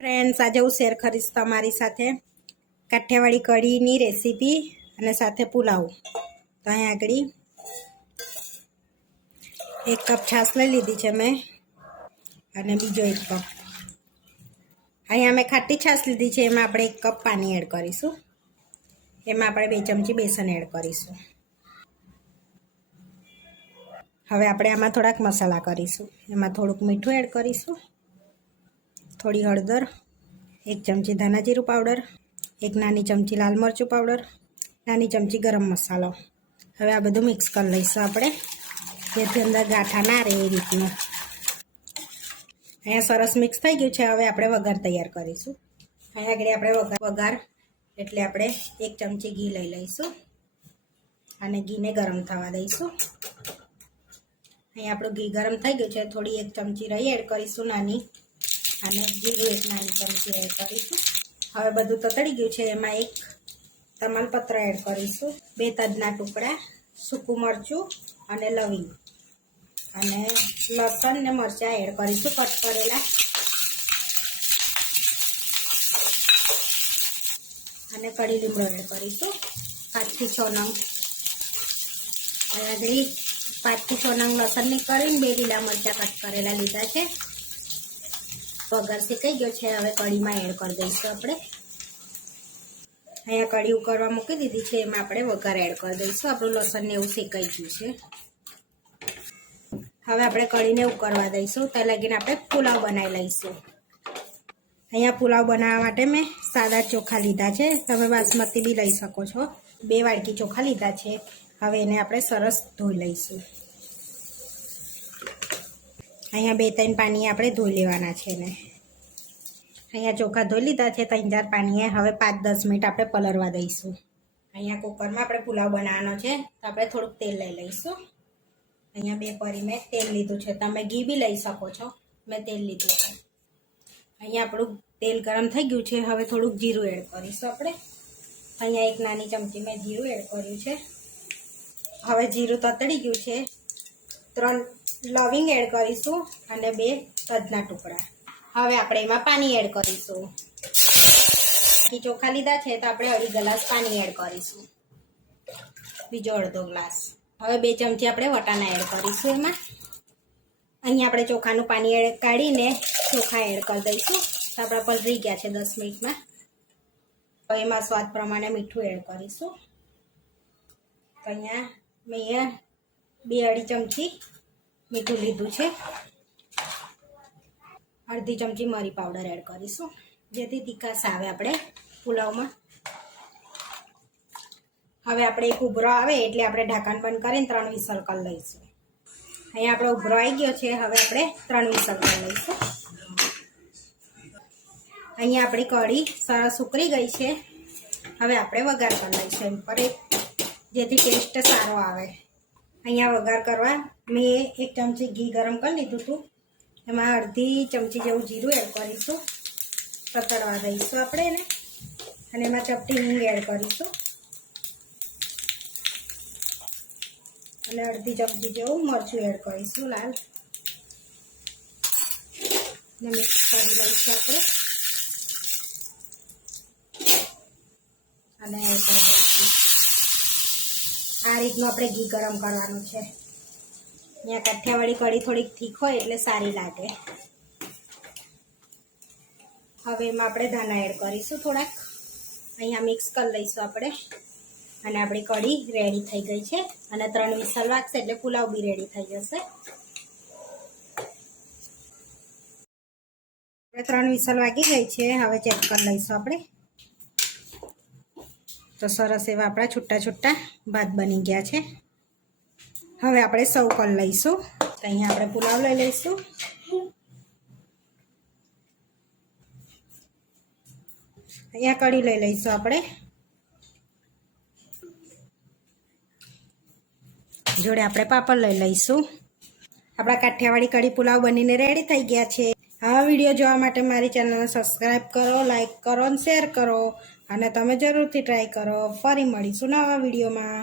Friends, આજે હું share કરીશ તમારી સાથે કાઠિયાવાડી કઢીની રેસીપી અને સાથે પુલાવ. તો અહીં આગળ 1 કપ છાશ લઈ લીધી છે મેં અને બીજો 1 કપ. અહીંયા મેં ખાટી છાશ લીધી છે, એમાં આપણે 1 કપ પાણી એડ કરીશું. એમાં આપણે 2 ચમચી બેસન એડ કરીશું. હવે આપણે આમાં થોડાક મસાલા કરીશું. એમાં થોડુંક મીઠું એડ કરીશું, થોડી હળદર, 1 ચમચી ધાણા જીરું પાવડર, 1 નાની ચમચી લાલ મરચું પાવડર, નાની ચમચી ગરમ મસાલો. હવે આ બધું મિક્સ કરી લઈશું આપણે, જેથી અંદર ગાંઠા ના રહે એ રીતનું. અહીંયા સરસ મિક્સ થઈ ગયું છે. હવે આપણે વઘાર તૈયાર કરીશું. અહીંયા આગળ આપણે વઘાર એટલે આપણે 1 ચમચી ઘી લઈ લઈશું અને ઘીને ગરમ થવા દઈશું. અહીંયા આપણું ઘી ગરમ થઈ ગયું છે. થોડી 1 ચમચી રાઈ એડ કરીશું નાની, અને જીરું 1 નાની ચમચી એડ કરીશું. હવે બધું તતડી ગયું છે. એમાં 1 તમાલપત્ર એડ કરીશું, 2 તજના ટુકડા, સૂકું મરચું અને લવિંગ, અને લસણ ને મરચાં એડ કરીશું કટ કરેલા, અને કઢી લીમડો એડ કરીશું 5 થી 6 નંગ. આગળ 5 થી 6 નંગ લસણની કરીને 2 લીલા મરચાં કટ કરેલા લીધા છે. વઘાર શેકાઈ ગયો છે. હવે કઢીમાં એડ કરી દઈશું આપણે. અહીંયા કઢી ઉકળવા મૂકી દીધી છે. એમાં આપણે વઘાર એડ કરી દઈશું. આપણું લસણ ને એવું શેકાઈ ગયું છે. હવે આપણે કઢીને ઉકળવા દઈશું. ત્યાં લગીને આપણે પુલાવ બનાવી લઈશું. અહીંયા પુલાવ બનાવવા માટે મેં સાદા ચોખા લીધા છે. તમે બાસમતી બી લઈ શકો છો. 2 વાડકી ચોખા લીધા છે. હવે એને આપણે સરસ ધોઈ લઈશું. અહીંયા 2-3 પાણી આપણે ધોઈ લેવાના છે ને. અહીંયા ચોખા ધોઈ લીધા છે 3-4 પાણીએ. હવે 5-10 મિનિટ આપણે પલળવા દઈશું. અહીંયા કુકરમાં આપણે પુલાવ બનાવવાનો છે, તો આપણે થોડુંક તેલ લઈ લઈશું. અહીંયા 2 પરી મેં તેલ લીધું છે. તમે ઘી બી લઈ શકો છો, મેં તેલ લીધું છે. અહીંયા આપણું તેલ ગરમ થઈ ગયું છે. હવે થોડુંક જીરું એડ કરીશું આપણે. અહીંયા 1 નાની ચમચી મેં જીરું એડ કર્યું છે. હવે જીરું તતડી ગયું છે. 3 લવિંગ એડ કરીશું અને 2 તજના ટુકડા. હવે આપણે એમાં પાણી એડ કરીશું. ચોખા લીધા છે તો આપણે 2.5 ગ્લાસ પાણી એડ કરીશું, બીજો અડધો ગ્લાસ. હવે 2 ચમચી આપણે વટાણા એડ કરીશું એમાં. અહીંયા આપણે ચોખાનું પાણી એડ કાઢીને ચોખા એડ કરી દઈશું. તો આપણા પલળી ગયા છે 10 મિનિટમાં. હવે એમાં સ્વાદ પ્રમાણે મીઠું એડ કરીશું. તો અહીંયા મેં 2-2.5 ચમચી મીઠું લીધું છે. અડધી ચમચી મરી પાવડર એડ કરીશું, જેથી તીખાશ આવે આપણે પુલાવમાં. હવે આપણે એક ઉભરો આવે એટલે આપણે ઢાંકણ બંધ કરીને 3 વિસલ કરી લઈશું. અહીંયા આપણો ઉભરો આવી ગયો છે. હવે આપણે 3 વિસલ કરી લઈશું. અહીંયા આપણી કઢી સરસ ઉકળી ગઈ છે. હવે આપણે વઘાર કરી લઈશું એમ પર, જેથી ટેસ્ટ સારો આવે. અહીંયા વઘાર કરવા મેં 1 ચમચી ઘી ગરમ કરી લીધું હતું. એમાં અડધી ચમચી જેવું જીરું એડ કરીશું, તતડવા દઈશું આપણે એને, અને એમાં ચપટી હિંગ એડ કરીશું, અને અડધી ચમચી જેવું મરચું એડ કરીશું લાલ, ને મિક્સ કરી લઈશું આપણે, અને એડ કરી દઈશું. આ રીતનું આપણે ઘી ગરમ કરવાનું છે. અહીંયા કાઠિયાવાડી કઢી થોડીક ઠીક હોય એટલે સારી લાગે. હવે એમાં આપણે ધાણા એડ કરીશું થોડાક. અહીંયા મિક્સ કરી લઈશું આપણે, અને આપણી કઢી રેડી થઈ ગઈ છે. અને 3 વિસલ વાગશે એટલે પુલાવ બી રેડી થઈ જશે. 3 વિસલ વાગી ગઈ છે. હવે ચેક કરી લઈશું આપણે. તો સરસ એવા આપણા છૂટા છૂટા ભાત બની ગયા છે. હવે આપણે સર્વ કરી લઈશું. તો અહીંયા આપણે પુલાવ લઈ લઈશું. અહીંયા કઢી લઈ લઈશું આપણે. જોડે આપણે પાપડ લઈ લઈશું. આપણા કાઠિયાવાડી કઢી પુલાવ બનીને રેડી થઈ ગયા છે. આ વિડીયો જોવા માટે મારી ચેનલને સબસ્ક્રાઈબ કરો, લાઈક કરો અને શેર કરો, અને તમે જરૂરથી ટ્રાય કરો. ફરી મળીશું નવા વિડીયોમાં.